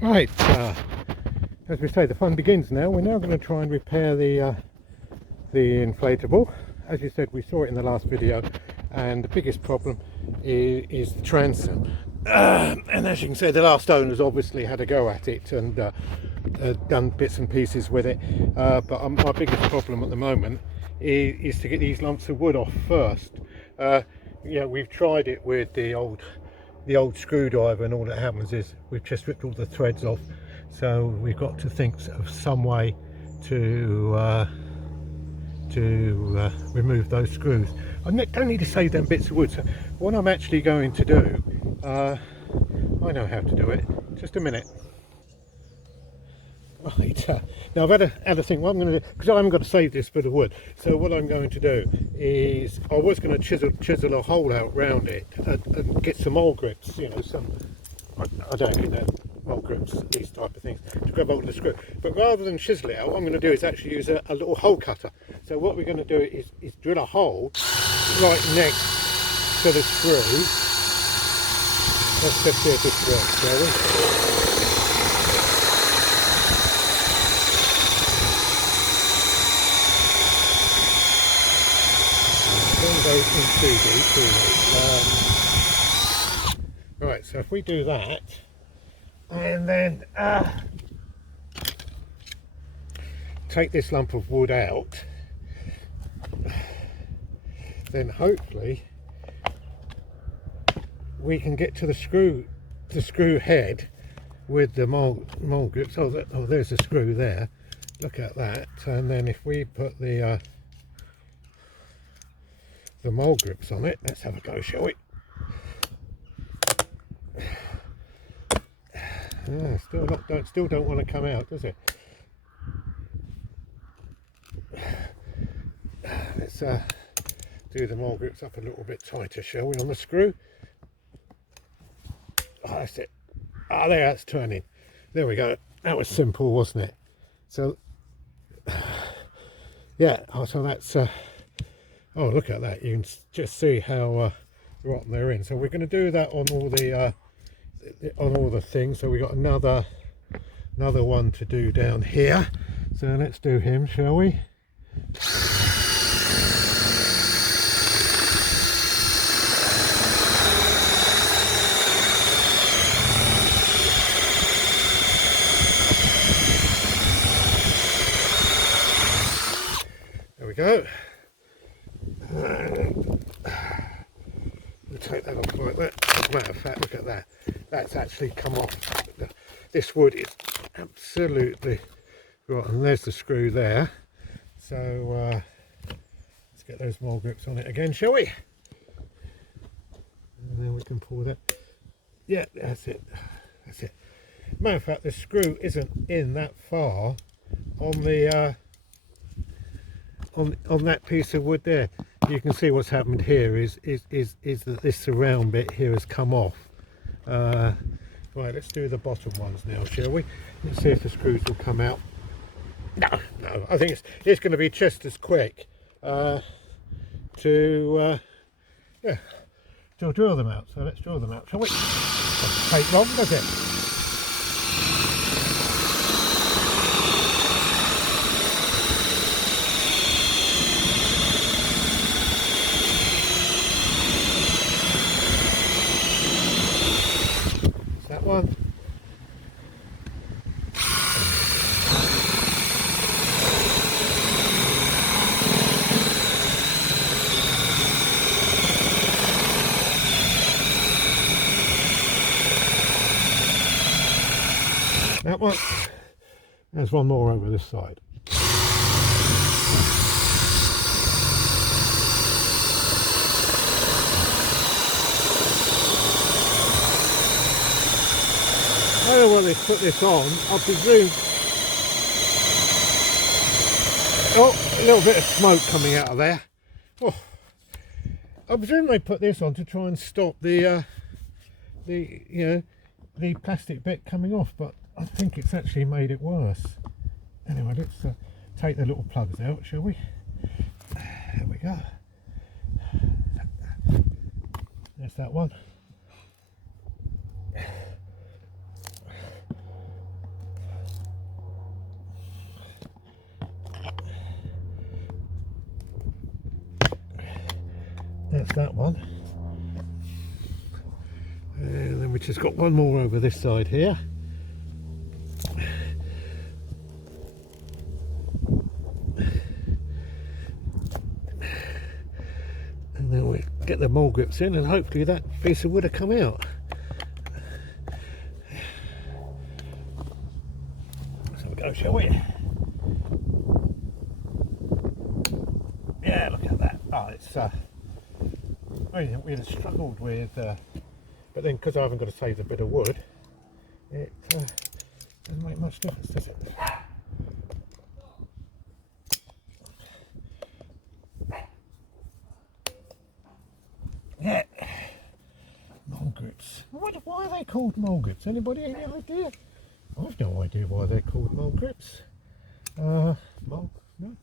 Right, as we say, the fun begins now. We're now going to try and repair the inflatable. As you said, we saw it in the last video, and the biggest problem is the transom. And as you can see, the last owners obviously had a go at it and done bits and pieces with it. But my biggest problem at the moment is to get these lumps of wood off first. Yeah, we've tried it with the old screwdriver, and all that happens is we've just ripped all the threads off. So we've got to think of some way to remove those screws. I don't need to save them bits of wood. So what I'm actually going to do, I know how to do it. Just a minute. Right, now I've had a think what I'm going to do, because I haven't got to save this bit of wood. So what I'm going to do is, I was going to chisel a hole out round it and get some mole grips, you know, I don't know, mole grips, these type of things, to grab hold of the screw. But rather than chisel it out, what I'm going to do is actually use a little hole cutter. So what we're going to do is drill a hole right next to the screw. Let's just see if this works, shall we? In 2D, right, so if we do that and then take this lump of wood out, then hopefully we can get to the screw head with the mole grips. Oh, there's a screw there, look at that. And then if we put the mole grips on it, let's have a go, shall we? Still don't want to come out, does it? Let's do the mole grips up a little bit tighter, shall we, on the screw? Oh, that's it. Oh, there, that's turning. There we go. That was simple, wasn't it? So yeah, so that's oh, look at that. You can just see how rotten they're in. So we're going to do that on all the things. So we got another one to do down here. So let's do him, shall we? There we go. We'll take that off like that. As a matter of fact, look at that. That's actually come off. This wood is absolutely rotten. And there's the screw there. So let's get those mole grips on it again, shall we? And then we can pull that. Yeah, that's it. That's it. Matter of fact, the screw isn't in that far on the on that piece of wood there. You can see what's happened here is that this surround bit here has come off. Right, let's do the bottom ones now, shall we? Let's see if the screws will come out. No, I think it's going to be just as quick to drill them out. So let's drill them out, shall we? Doesn't take long, does it? One. That one. There's one more over this side. I don't know why they put this on. I presume. Oh, a little bit of smoke coming out of there. Oh, I presume they put this on to try and stop the plastic bit coming off, but I think it's actually made it worse. Anyway, let's take the little plugs out, shall we? There we go. There's that one. that's that one. And then we just got one more over this side here. And then we get the mole grips in, and hopefully that piece of wood will come out. So we go, shall we? Yeah, look at that. Oh, it's we struggled with, but then because I haven't got to save a bit of wood, it doesn't make much difference, does it? Yeah, mole grips. Why are they called mole grips? Anybody any idea? I've no idea why they're called mole grips. Mole? No?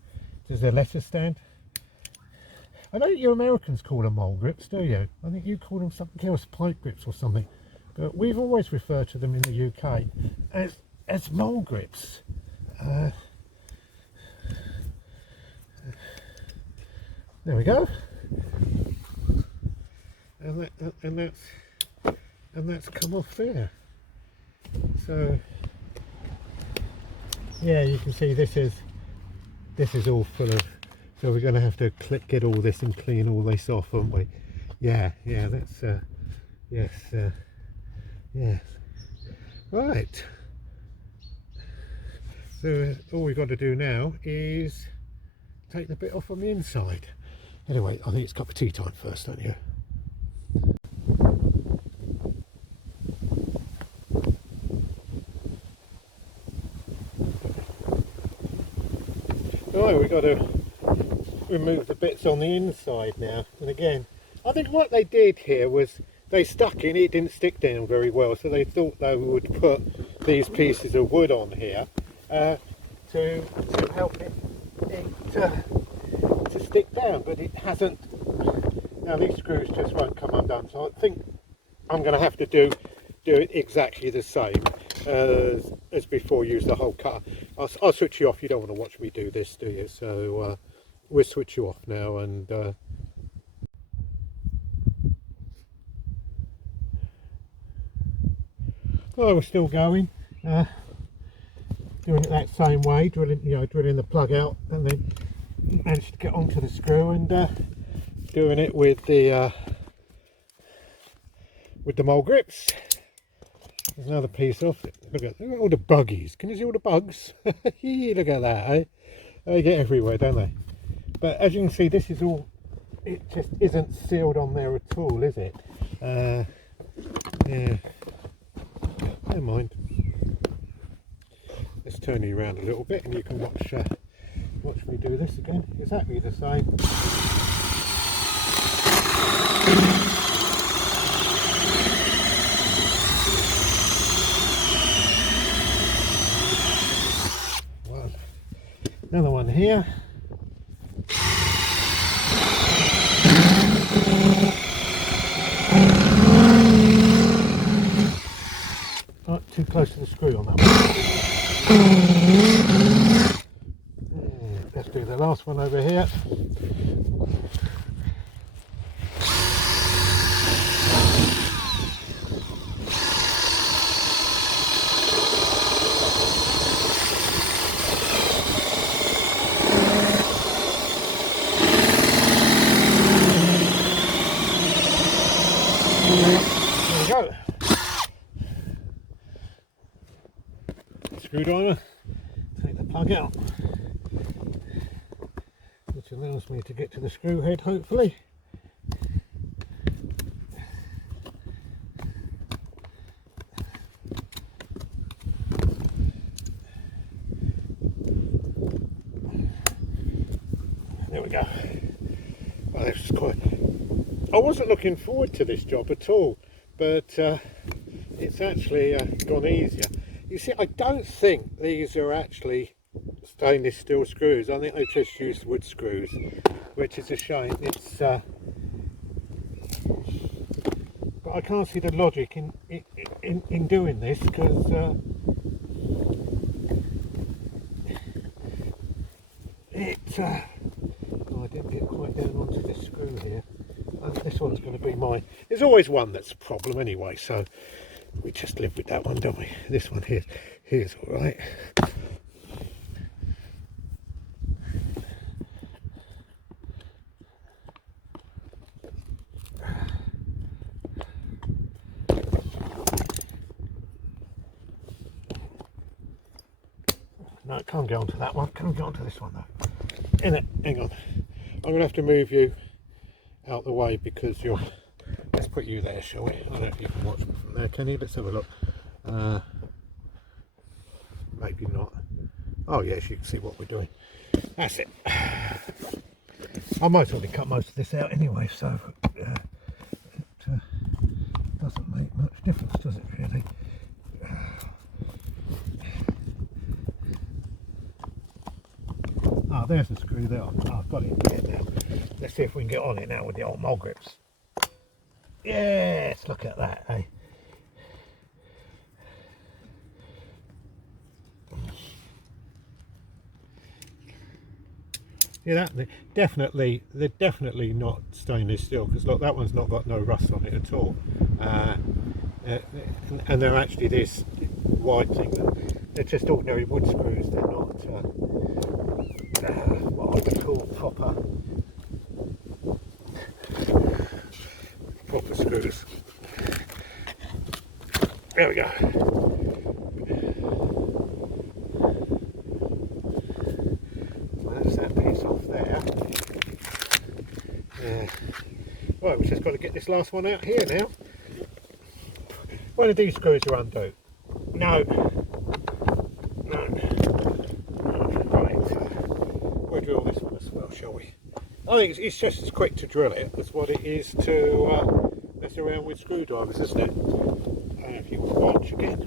Does their letter stand? I know you Americans call them mole grips, do you? I think you call them something else, pipe grips or something. But we've always referred to them in the UK as mole grips. There we go. And that's come off there. So yeah, you can see this is all full of. So we're going to have to get all this and clean all this off, aren't we? Yeah, that's yes, yes. Right. So all we've got to do now is take the bit off on the inside. Anyway, I think it's cup of tea time first, don't you? Right, we've got to remove the bits on the inside now. And again, I think what they did here was they stuck in, it didn't stick down very well, so they thought they would put these pieces of wood on here to help it to stick down, but it hasn't. Now these screws just won't come undone, so I think I'm going to have to do it exactly the same as before. Use the whole cutter. I'll switch you off. You don't want to watch me do this, do you? So we'll switch you off now, and well, we're still going, doing it that same way, drilling the plug out, and then managed to get onto the screw, and doing it with the mole grips. There's another piece off. Look at all the buggies. Can you see all the bugs? Look at that, eh? They get everywhere, don't they? But as you can see, this is all, it just isn't sealed on there at all, is it? Yeah, never mind. Let's turn you around a little bit and you can watch me do this again. Exactly the same. Another one here. Not too close to the screw on that one. Let's do the last one over here. Screwdriver, take the plug out, which allows me to get to the screw head, hopefully. There we go. Well, this is quite. I wasn't looking forward to this job at all, but it's actually gone easier. You see, I don't think these are actually stainless steel screws. I think they've just used wood screws, which is a shame. It's but I can't see the logic in doing this, because oh, I didn't get quite down onto this screw here. this one's going to be mine. There's always one that's a problem anyway, so we just live with that one, don't we? This one here's all right. No, it can't get onto that one. Can't get onto this one though. Hang on. I'm going to have to move you out the way because you're... Let's put you there, shall we? I don't know if you can watch me from there, can you? Let's have a look. Maybe not. Oh yes, you can see what we're doing. That's it. I might already cut most of this out anyway, so it doesn't make much difference, does it really? Ah, there's the screw there. I've got it there now. Let's see if we can get on it now with the old mole grips. Yes, look at that, eh? Yeah, they're definitely not stainless steel, because look, that one's not got no rust on it at all. And they're actually this white thing. They're just ordinary wood screws. They're not what I would call proper screws. There we go. That's that piece off there. Right, we've just got to get this last one out here now. One of these screws are undo. No. Right. We'll drill this one as well, shall we? I think it's just as quick to drill it as what it is to mess around with screwdrivers, isn't it? I don't know if you want to watch again.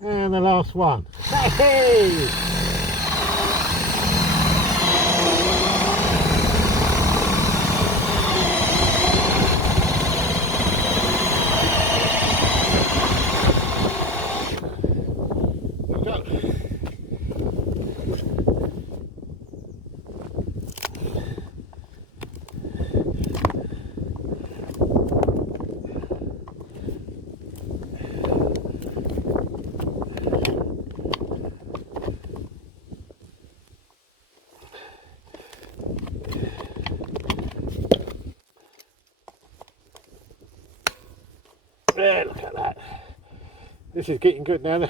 And the last one. Hey! Yeah, look at that. This is getting good now.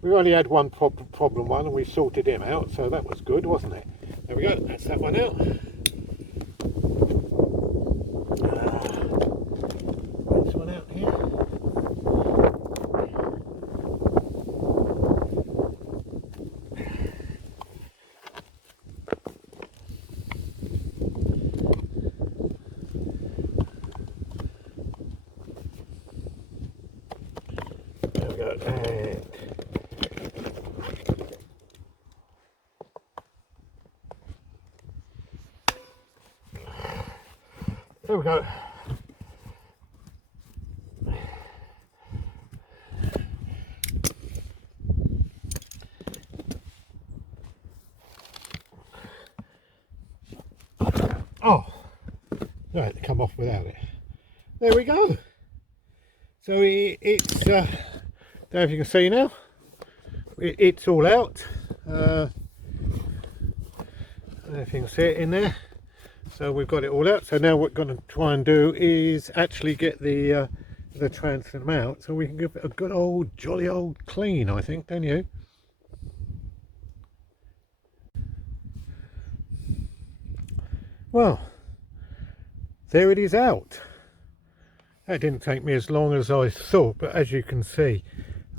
We only had one problem one and we sorted him out, so that was good, wasn't it? There we go, that's that one out. This one out here. There we go. There we go. Oh, I had to come off without it. There we go. So it's, I don't know if you can see now, it's all out. I don't know if you can see it in there. So we've got it all out. So now what we're going to try and do is actually get the transom out so we can give it a good old jolly old clean, I think, don't you? Well, there it is out. That didn't take me as long as I thought, but as you can see,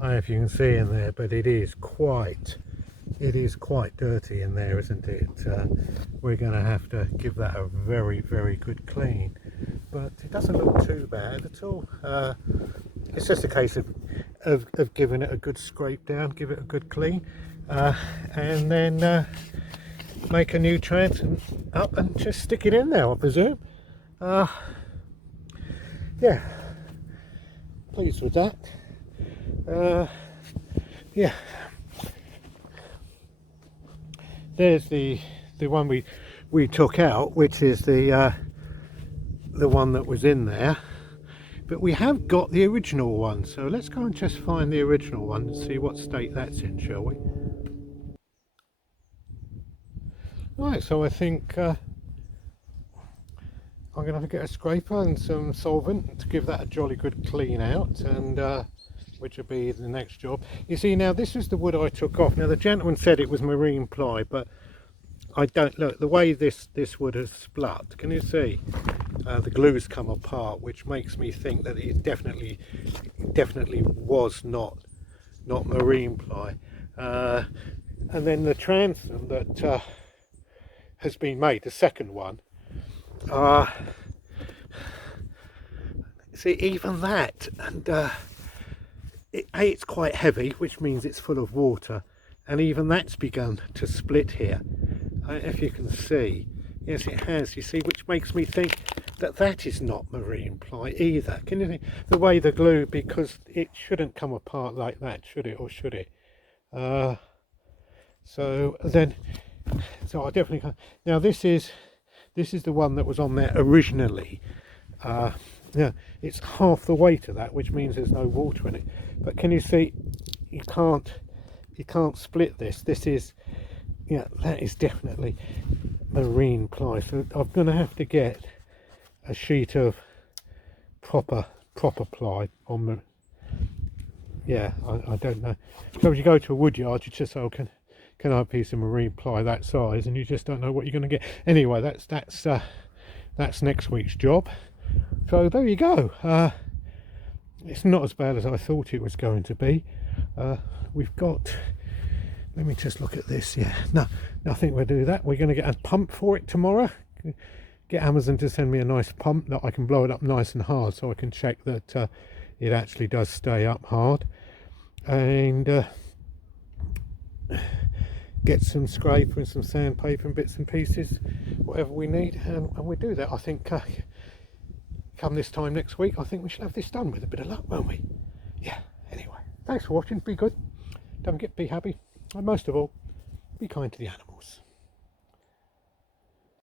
I don't know if you can see in there, but it is quite it is quite dirty in there, isn't it? We're going to have to give that a very, very good clean, but it doesn't look too bad at all. It's just a case of giving it a good scrape down, give it a good clean, and then make a new transom up and just stick it in there, I presume. Yeah, pleased with that. Yeah, there's the one we took out, which is the one that was in there, but we have got the original one, so let's go and just find the original one and see what state that's in, shall we? Right, so I think I'm going to have to get a scraper and some solvent to give that a jolly good clean out, and which will be the next job. You see, now this is the wood I took off. Now the gentleman said it was marine ply, but I don't look the way this wood has split. Can you see the glue's come apart, which makes me think that it definitely was not marine ply. And then the transom that has been made, the second one, see, even that, and it's quite heavy, which means it's full of water, and even that's begun to split here, if you can see. Yes, it has, you see, which makes me think that that is not marine ply either. Can you think the way the glue, because it shouldn't come apart like that, should it, or should it? So I definitely can't. Now this is the one that was on there originally. Yeah, it's half the weight of that, which means there's no water in it. But can you see, you can't split this. This is, yeah, that is definitely marine ply. So I'm going to have to get a sheet of proper ply on the, yeah, I don't know. So if you go to a wood yard, you just say, oh, can I have a piece of marine ply that size, and you just don't know what you're going to get. Anyway, that's next week's job. So there you go. It's not as bad as I thought it was going to be. We've got, let me just look at this. Yeah, no, I think we'll do that. We're going to get a pump for it tomorrow. Get Amazon to send me a nice pump that I can blow it up nice and hard, so I can check that it actually does stay up hard. And get some scraper and some sandpaper and bits and pieces, whatever we need, and we do that. I think come this time next week, I think we should have this done with a bit of luck, won't we? Yeah, anyway, thanks for watching. Be good, be happy, and most of all, be kind to the animals.